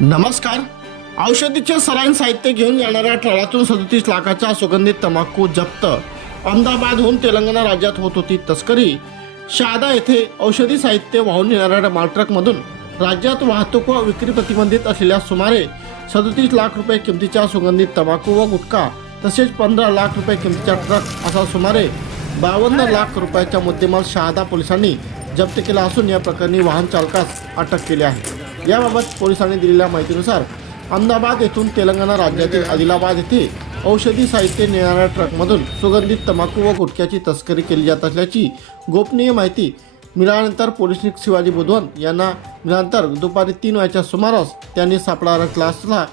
नमस्कार. औषधीचे सराईन साहित्य घेऊन येणाऱ्या ट्रळातून सदतीस लाखाच्या सुगंधित तंबाखू जप्त. अहमदाबादहून तेलंगणा राज्यात होत होती तस्करी. शहादा येथे औषधी साहित्य वाहून येणाऱ्या मालट्रकमधून राज्यात वाहतूक व विक्री प्रतिबंधित असलेल्या सुमारे सदतीस लाख रुपये किमतीच्या सुगंधित तंबाखू व गुटखा तसेच पंधरा लाख रुपये किमतीचा ट्रक असा सुमारे बावन्न लाख रुपयाचा मुद्देमाल शहादा पोलिसांनी जप्त केला असून या प्रकरणी वाहन चालकास अटक केली आहे. याबाबत पोलिसांनी दिलेल्या माहितीनुसार अहमदाबाद येथून तेलंगणा राज्यातील आदिलाबाद येथे औषधी साहित्य नेणाऱ्या ट्रकमधून सुगंधित तंबाखू व गुटख्याची तस्करी केली जात असल्याची गोपनीय माहिती मिळाल्यानंतर पोलीस शिवाजी बुधवंत यांना मिळाल्यानंतर दुपारी तीन वाजच्या सुमारास त्यांनी सापळा रचला असला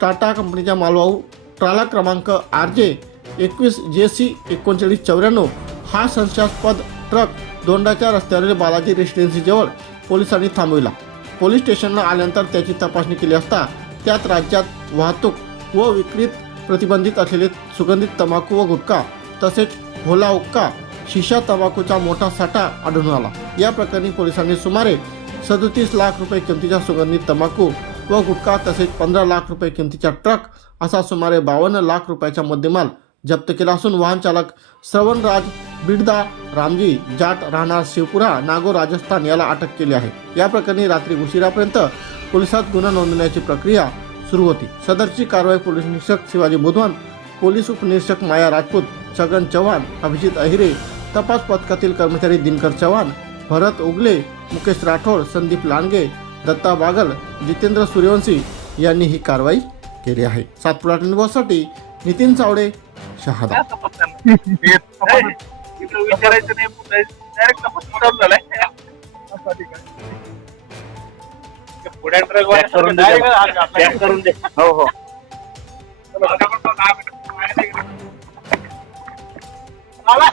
टाटा कंपनीच्या मालवाहू ट्राला क्रमांक आर जे एकवीस जे सी एकोणचाळीस चौऱ्याण्णव हा संशयास्पद ट्रक दोंडाच्या रस्त्यावरील बालाजी रेसिडेन्सीजवळ पोलिसांनी थांबविला. पोलीस स्टेशनला आल्यानंतर त्याची तपासणी केली असता त्यात राज्यात वाहतूक व विक्रीत प्रतिबंधित असलेले सुगंधित तंबाखू व गुटखा तसेच होला उक्का शिशा तंबाखूचा मोठा साठा आढळून आला. या प्रकरणी पोलिसांनी सुमारे सदतीस लाख रुपये किमतीचा सुगंधित तंबाखू व गुटखा तसेच पंधरा लाख रुपये किमतीचा ट्रक असा सुमारे बावन्न लाख रुपयाचा मुद्देमाल जप्त केला असून वाहन चालक श्रवणराज बिडदा रामजी जाट राहणार शिवपुरा नागो राजस्थान याला अटक केली आहे. या प्रकरणी रात्री उशिरापर्यंत पोलिसात गुन्हा नोंदवण्याची प्रक्रिया सुरू होती. सदरची कारवाई पोलीस निरीक्षक शिवाजी बुधवान पोलीस उपनिरीक्षक माया राजपूत छगन चव्हाण अभिजित अहिरे तपास पथकातील कर्मचारी दिनकर चव्हाण भरत उगले मुकेश राठोड संदीप लांडगे दत्ता बागल जितेंद्र सूर्यवंशी यांनी ही कारवाई केली आहे. सातपुरा साठी नितीन चावडे शहादा. विचारायचं नाही डायरेक्ट तपास चालू झालाय ते पुढे ट्रक करून दे. करून दे हो हो. हा.